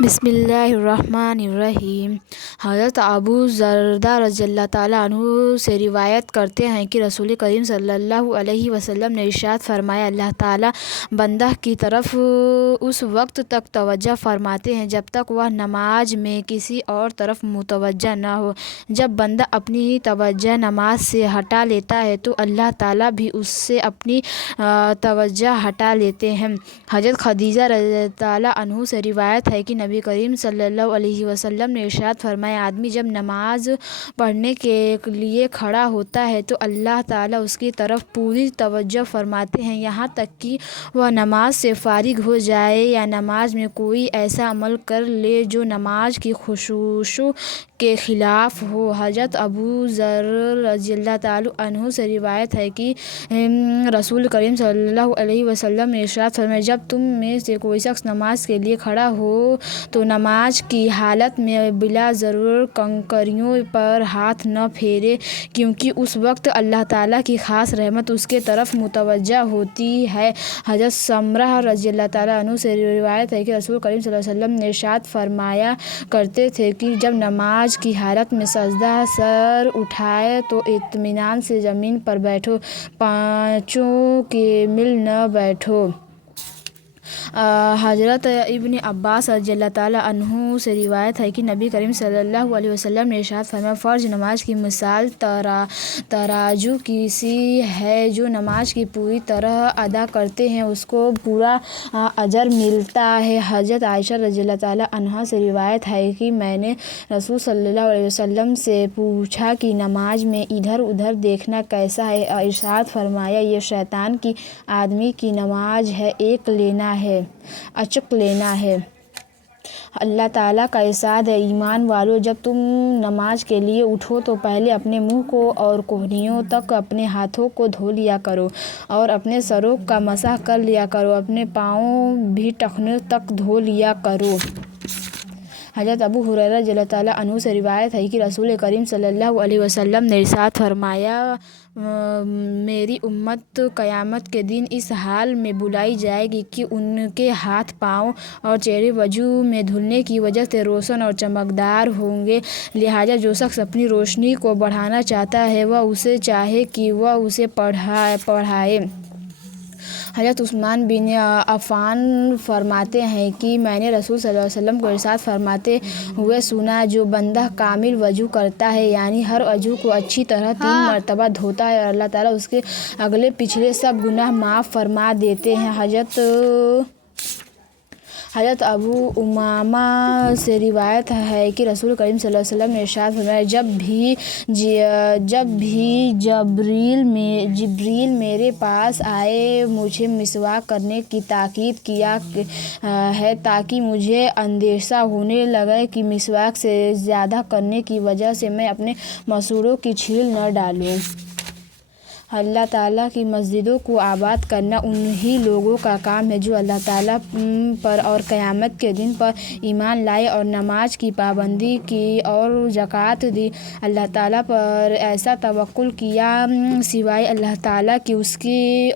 بسم اللہ الرحمن الرحیم۔ حضرت ابو درداء رضی اللہ تعالیٰ عنہ سے روایت کرتے ہیں کہ رسول کریم صلی اللہ علیہ وسلم نے ارشاد فرمایا، اللہ تعالیٰ بندہ کی طرف اس وقت تک توجہ فرماتے ہیں جب تک وہ نماز میں کسی اور طرف متوجہ نہ ہو۔ جب بندہ اپنی توجہ نماز سے ہٹا لیتا ہے تو اللہ تعالیٰ بھی اس سے اپنی توجہ ہٹا لیتے ہیں۔ حضرت خدیجہ رضی اللہ تعالیٰ عنہ سے روایت ہے کہ نبی کریم صلی اللہ علیہ وسلم نے ارشاد فرمایا، آدمی جب نماز پڑھنے کے لیے کھڑا ہوتا ہے تو اللہ تعالیٰ اس کی طرف پوری توجہ فرماتے ہیں یہاں تک کہ وہ نماز سے فارغ ہو جائے یا نماز میں کوئی ایسا عمل کر لے جو نماز کی خشوع کے خلاف ہو۔ حضرت ابو ذر رضی اللہ تعالیٰ عنہ سے روایت ہے کہ رسول کریم صلی اللہ علیہ وسلم نے ارشاد فرمایا، جب تم میں سے کوئی شخص نماز کے لیے کھڑا ہو تو نماز کی حالت میں بلا ضرور کنکریوں پر ہاتھ نہ پھیرے، کیونکہ اس وقت اللہ تعالیٰ کی خاص رحمت اس کے طرف متوجہ ہوتی ہے۔ حضرت سمرہ رضی اللہ تعالیٰ عنہ سے روایت ہے کہ رسول کریم صلی اللہ علیہ وسلم نے ارشاد فرمایا کرتے تھے کہ جب نماز کی حالت میں سجدہ سر اٹھائے تو اطمینان سے زمین پر بیٹھو، پاؤں کے مل نہ بیٹھو۔ حضرت ابن عباس رضی اللہ تعالیٰ عنہ سے روایت ہے کہ نبی کریم صلی اللہ علیہ وسلم نے ارشاد فرمایا، فرض نماز کی مثال تراجو کی سی ہے، جو نماز کی پوری طرح ادا کرتے ہیں اس کو پورا اجر ملتا ہے۔ حضرت عائشہ رضی اللہ تعالیٰ عنہا سے روایت ہے کہ میں نے رسول صلی اللہ علیہ وسلم سے پوچھا کہ نماز میں ادھر ادھر دیکھنا کیسا ہے؟ ارشاد فرمایا، یہ شیطان کی آدمی کی نماز ہے، اچک لینا ہے۔ اللہ تعالیٰ کا ارشاد ہے، ایمان والو، جب تم نماز کے لیے اٹھو تو پہلے اپنے منہ کو اور کہنیوں تک اپنے ہاتھوں کو دھو لیا کرو اور اپنے سروں کا مسح کر لیا کرو، اپنے پاؤں بھی ٹخنوں تک دھو لیا کرو۔ حضرت ابو ہریرہ رضی اللہ تعالیٰ عنہ سے روایت ہے کہ رسول کریم صلی اللہ علیہ وسلم نے ارشاد فرمایا، میری امت قیامت کے دن اس حال میں بلائی جائے گی کہ ان کے ہاتھ، پاؤں اور چہرے وضو میں دھلنے کی وجہ سے روشن اور چمکدار ہوں گے، لہٰذا جو شخص اپنی روشنی کو بڑھانا چاہتا ہے وہ اسے چاہے کہ وہ اسے پڑھائے۔ حضرت عثمان بن عفان فرماتے ہیں کہ میں نے رسول صلی اللہ علیہ وسلم کو ارشاد فرماتے ہوئے سنا، جو بندہ کامل وضو کرتا ہے، یعنی ہر عضو کو اچھی طرح 3 مرتبہ دھوتا ہے، اور اللہ تعالیٰ اس کے اگلے پچھلے سب گناہ معاف فرما دیتے ہیں۔ حضرت ابو امامہ سے روایت ہے کہ رسول کریم صلی اللہ علیہ وسلم نے ارشاد فرمایا، جب بھی جبریل میرے پاس آئے مجھے مسواک کرنے کی تاکید کیا ہے تاکہ مجھے اندیشہ ہونے لگے کہ مسواک سے زیادہ کرنے کی وجہ سے میں اپنے مسوڑوں کی چھیل نہ ڈالوں۔ اللہ تعالیٰ کی مسجدوں کو آباد کرنا انہی لوگوں کا کام ہے جو اللہ تعالیٰ پر اور قیامت کے دن پر ایمان لائے اور نماز کی پابندی کی اور زکوٰۃ دی، اللہ تعالیٰ پر ایسا توکل کیا سوائے اللہ تعالیٰ کی اس کی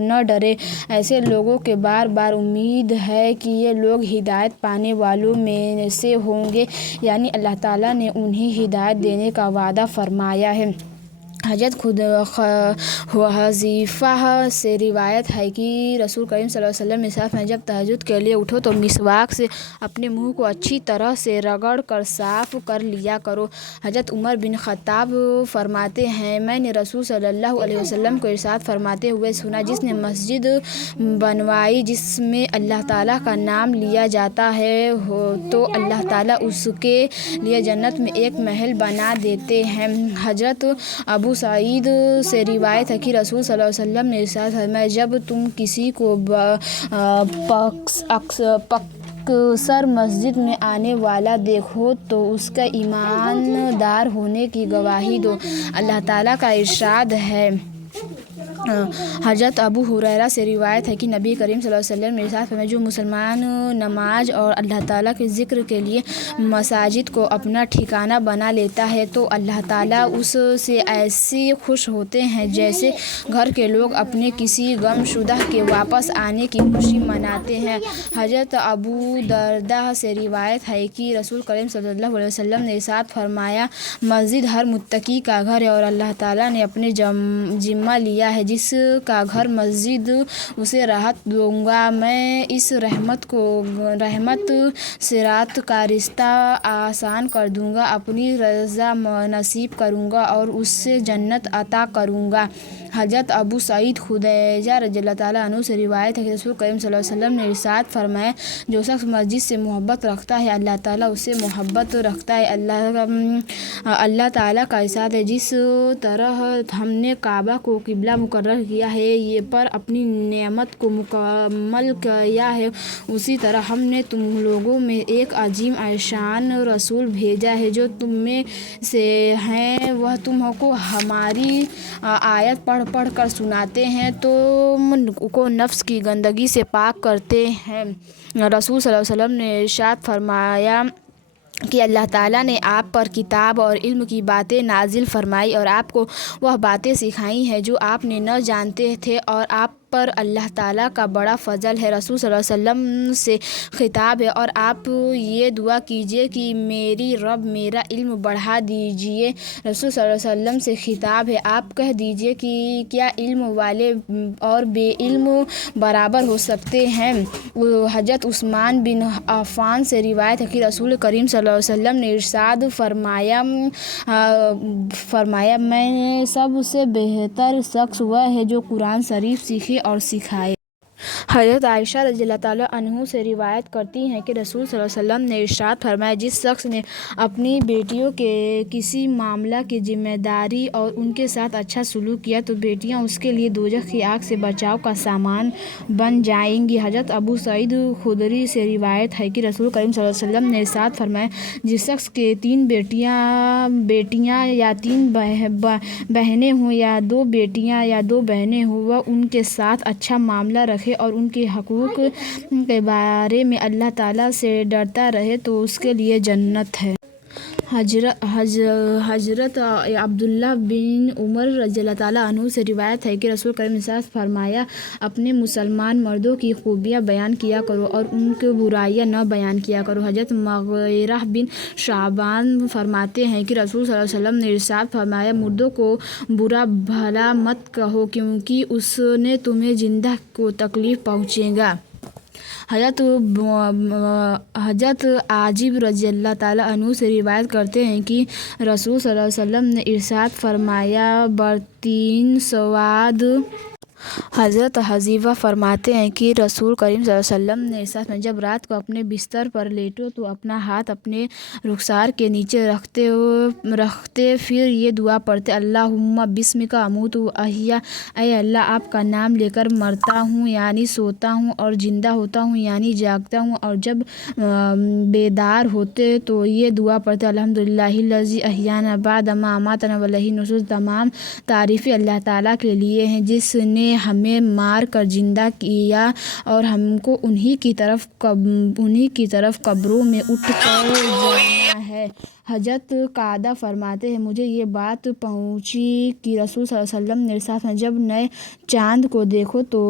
نہ ڈرے۔ ایسے لوگوں کے بار بار امید ہے کہ یہ لوگ ہدایت پانے والوں میں سے ہوں گے، یعنی اللہ تعالیٰ نے انہیں ہدایت دینے کا وعدہ فرمایا ہے۔ حضرت حذیفہ سے روایت ہے کہ رسول کریم صلی اللہ علیہ وسلم نے ارشاد فرمایا، جب تہجد کے لیے اٹھو تو مسواک سے اپنے منہ کو اچھی طرح سے رگڑ کر صاف کر لیا کرو۔ حضرت عمر بن خطاب فرماتے ہیں، میں نے رسول صلی اللہ علیہ وسلم کو ارشاد فرماتے ہوئے سنا، جس نے مسجد بنوائی جس میں اللہ تعالیٰ کا نام لیا جاتا ہے تو اللہ تعالیٰ اس کے لیے جنت میں ایک محل بنا دیتے ہیں۔ حضرت ابو سعید سے روایت ہے کہ رسول صلی اللہ علیہ وسلم نے ارشاد فرمایا، جب تم کسی کو اکثر مسجد میں آنے والا دیکھو تو اس کا ایماندار ہونے کی گواہی دو۔ اللہ تعالیٰ کا ارشاد ہے، حضرت ابو ہریرہ سے روایت ہے کہ نبی کریم صلی اللہ علیہ وسلم نے ارشاد فرمایا جو مسلمان نماز اور اللہ تعالیٰ کے ذکر کے لیے مساجد کو اپنا ٹھکانہ بنا لیتا ہے تو اللہ تعالیٰ اس سے ایسے خوش ہوتے ہیں جیسے گھر کے لوگ اپنے کسی غم شدہ کے واپس آنے کی خوشی مناتے ہیں۔ حضرت ابو درداء سے روایت ہے کہ رسول کریم صلی اللہ علیہ وسلم نے ارشاد فرمایا مسجد ہر متقی کا گھر ہے اور اللہ تعالیٰ نے اپنے ذمہ لیا ہے جس کا گھر مسجد اسے راحت دوں گا، میں اس رحمت صراط کا رستہ آسان کر دوں گا، اپنی رضا نصیب کروں گا اور اس سے جنت عطا کروں گا۔ حضرت ابو سعید خدیجہ رضی اللہ تعالیٰ عنہ سے روایت ہے کہ رسول کریم صلی اللہ علیہ وسلم نے ارشاد فرمایا جو شخص مسجد سے محبت رکھتا ہے اللہ تعالیٰ اس سے محبت رکھتا ہے۔ اللہ تعالیٰ کا ارشاد ہے جس طرح ہم نے کعبہ کو قبلہ مقرر کیا ہے یہ پر اپنی نعمت کو مکمل کیا ہے اسی طرح ہم نے تم لوگوں میں ایک عظیم شان رسول بھیجا ہے جو تم میں سے ہیں وہ تم کو ہماری آیت پڑھ کر سناتے ہیں تم کو نفس کی گندگی سے پاک کرتے ہیں۔ رسول صلی اللہ علیہ وسلم نے ارشاد فرمایا کہ اللہ تعالیٰ نے آپ پر کتاب اور علم کی باتیں نازل فرمائی اور آپ کو وہ باتیں سکھائی ہیں جو آپ نے نہ جانتے تھے اور آپ پر اللہ تعالیٰ کا بڑا فضل ہے۔ رسول صلی اللہ علیہ وسلم سے خطاب ہے اور آپ یہ دعا کیجئے کہ میری رب میرا علم بڑھا دیجئے۔ رسول صلی اللہ علیہ وسلم سے خطاب ہے آپ کہہ دیجئے کہ کیا علم والے اور بے علم برابر ہو سکتے ہیں؟ حضرت عثمان بن عفان سے روایت ہے کہ رسول کریم صلی اللہ علیہ وسلم نے ارشاد فرمایا میں سب سے بہتر شخص وہ ہے جو قرآن شریف سیکھے اور سکھائے۔ حضرت عائشہ رضی اللہ تعالیٰ عنہ سے روایت کرتی ہیں کہ رسول صلی اللہ علیہ وسلم نے ارشاد فرمایا جس شخص نے اپنی بیٹیوں کے کسی معاملہ کی ذمہ داری اور ان کے ساتھ اچھا سلوک کیا تو بیٹیاں اس کے لیے دوزخ کی آگ سے بچاؤ کا سامان بن جائیں گی۔ حضرت ابو سعید خدری سے روایت ہے کہ رسول کریم صلی اللہ علیہ وسلم نے ارشاد فرمایا جس شخص کے 3 بیٹیاں یا 3 بہنیں ہوں یا 2 بیٹیاں یا 2 بہنیں ہوں وہ ان کے ساتھ اچھا معاملہ رکھے اور ان کے حقوق کے بارے میں اللہ تعالیٰ سے ڈرتا رہے تو اس کے لیے جنت ہے۔ حضرت عبداللہ بن عمر رضی اللہ تعالیٰ عنہ سے روایت ہے کہ رسول کریم نے ارشاد فرمایا اپنے مسلمان مردوں کی خوبیاں بیان کیا کرو اور ان کی برائیاں نہ بیان کیا کرو۔ حضرت مغیرہ بن شعبان فرماتے ہیں کہ رسول صلی اللہ علیہ وسلم نے ارشاد فرمایا مردوں کو برا بھلا مت کہو کیونکہ اس نے تمہیں زندہ کو تکلیف پہنچے گا۔ حضرت عاجب رضی اللہ تعالیٰ عنہ سے روایت کرتے ہیں کہ رسول صلی اللہ علیہ وسلم نے ارشاد فرمایا برتن سواد۔ حضرت حذیفہ فرماتے ہیں کہ رسول کریم صلی اللہ علیہ وسلم نے ارشاد فرمایا جب رات کو اپنے بستر پر لیٹو تو اپنا ہاتھ اپنے رخسار کے نیچے رکھتے پھر یہ دعا پڑھتے اللہم بسمک اموت و احیا اے اللہ آپ کا نام لے کر مرتا ہوں یعنی سوتا ہوں اور زندہ ہوتا ہوں یعنی جاگتا ہوں اور جب بیدار ہوتے تو یہ دعا پڑھتے الحمدللہ الذی احیانا بعد ما اماتنا والیہ النشور۔ تمام تعریفیں اللہ تعالیٰ کے لیے ہیں جس نے ہمیں مار کر زندہ کیا اور ہم کو انہی کی طرف قبروں میں اٹھ کر جانا ہے۔ حضرت قادہ فرماتے ہیں مجھے یہ بات پہنچی کہ رسول صلی اللہ علیہ وسلم نے ارشاد فرمایا جب نئے چاند کو دیکھو تو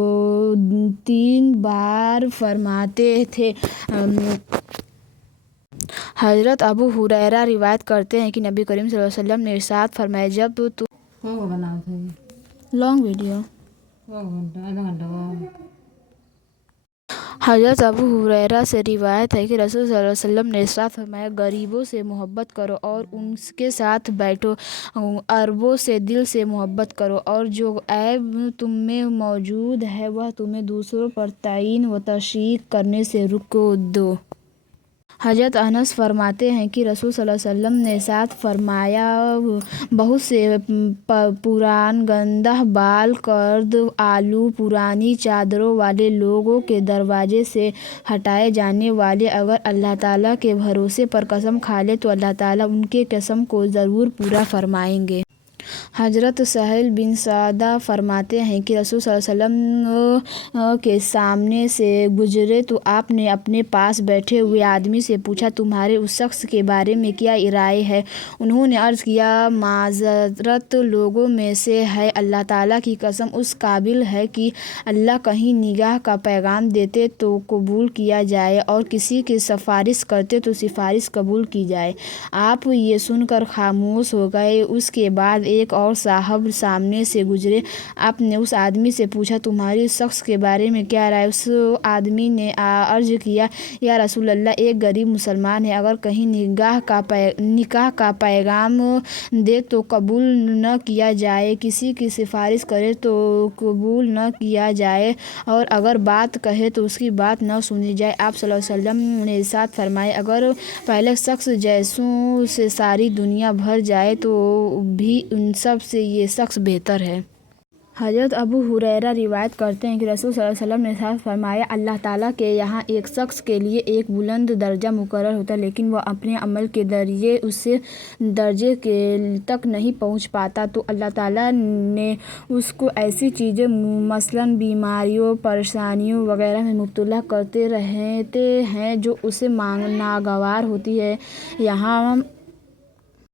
3 بار فرماتے تھے۔ حضرت ابو ہریرہ روایت کرتے ہیں کہ نبی کریم صلی اللہ علیہ وسلم نے ارشاد فرمایا جب لانگ ویڈیو حضرت ابو ہریرہ سے روایت ہے کہ رسول صلی اللہ علیہ وسلم نے ارشاد فرمایا غریبوں سے محبت کرو اور ان کے ساتھ بیٹھو، عربوں سے دل سے محبت کرو اور جو عیب تم میں موجود ہے وہ تمہیں دوسروں پر تعین و تشہیر کرنے سے روک دو۔ حضرت انس فرماتے ہیں کہ رسول صلی اللہ علیہ وسلم نے ارشاد فرمایا بہت سے پران گندہ بال کرد آلو پرانی چادروں والے لوگوں کے دروازے سے ہٹائے جانے والے اگر اللہ تعالیٰ کے بھروسے پر قسم کھا لے تو اللہ تعالیٰ ان کے قسم کو ضرور پورا فرمائیں گے۔ حضرت سہل بن سعدہ فرماتے ہیں کہ رسول صلی اللہ علیہ وسلم کے سامنے سے گزرے تو آپ نے اپنے پاس بیٹھے ہوئے آدمی سے پوچھا، تمہارے اس شخص کے بارے میں کیا رائے ہے؟ انہوں نے عرض کیا، معذرت لوگوں میں سے ہے، اللہ تعالیٰ کی قسم اس قابل ہے کہ اللہ کہیں نگاہ کا پیغام دیتے تو قبول کیا جائے اور کسی کی سفارش کرتے تو سفارش قبول کی جائے۔ آپ یہ سن کر خاموش ہو گئے۔ اس کے بعد ایک اور صاحب سامنے سے گزرے۔ آپ نے اس آدمی سے پوچھا، تمہاری اس شخص کے بارے میں کیا رائے؟ اس آدمی نے عرض کیا، یا رسول اللہ، ایک غریب مسلمان ہے، اگر کہیں نکاح کا پیغام دے تو قبول نہ کیا جائے، کسی کی سفارش کرے تو قبول نہ کیا جائے، اور اگر بات کہے تو اس کی بات نہ سنی جائے۔ آپ صلی اللہ علیہ وسلم نے ارشاد فرمایا، اگر پہلے شخص جیسوں سے ساری دنیا بھر جائے تو بھی ان سب سے یہ شخص بہتر ہے۔ حضرت ابو ہریرہ روایت کرتے ہیں کہ رسول صلی اللہ علیہ وسلم نے ارشاد فرمایا، اللہ تعالیٰ کے یہاں ایک شخص کے لیے ایک بلند درجہ مقرر ہوتا ہے، لیکن وہ اپنے عمل کے ذریعے اس درجے تک نہیں پہنچ پاتا تو اللہ تعالیٰ نے اس کو ایسی چیزیں مثلاً بیماریوں، پریشانیوں وغیرہ میں مبتلا کرتے رہتے ہیں جو اسے ناگوار ہوتی ہیں۔ یہاں